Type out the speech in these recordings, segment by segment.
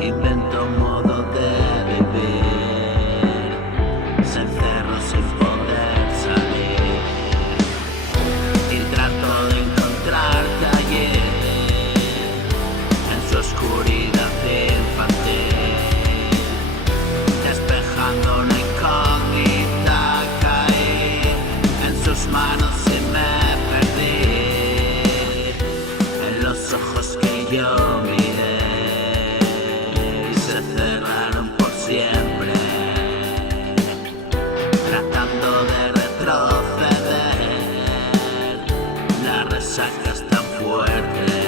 Invento un modo de vivir, se encerró sin poder salir, y trato de encontrarte allí, en su oscuridad infantil, despejando una incógnita. Caí en sus manos y me perdí, en los ojos que yo miré se cerraron por siempre, tratando de retroceder. La resaca es tan fuerte,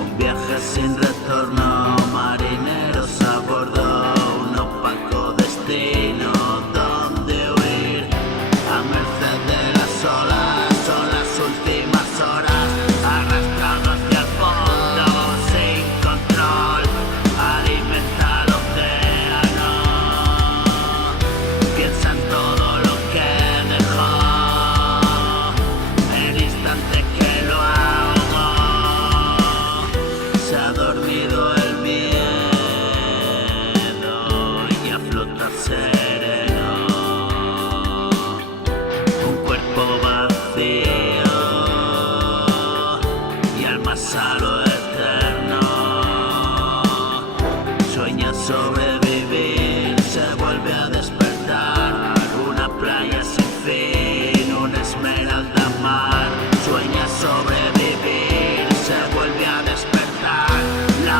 un viaje sin retorno, marineros a bordo, un opaco destino donde huir, a merced de las olas. Son las últimas horas, arrastrado hacia el fondo sin control, alimenta el océano, piensa en todo lo que dejó, el instante que lo ahogó. Se ha dormido el miedo y a flotar sereno, un cuerpo vacío y alma a lo eterno. Sueña sobrevivir, se vuelve a despertar, una playa sin fin, una esmeralda mar. Sueña sobrevivir, se vuelve a despertar, la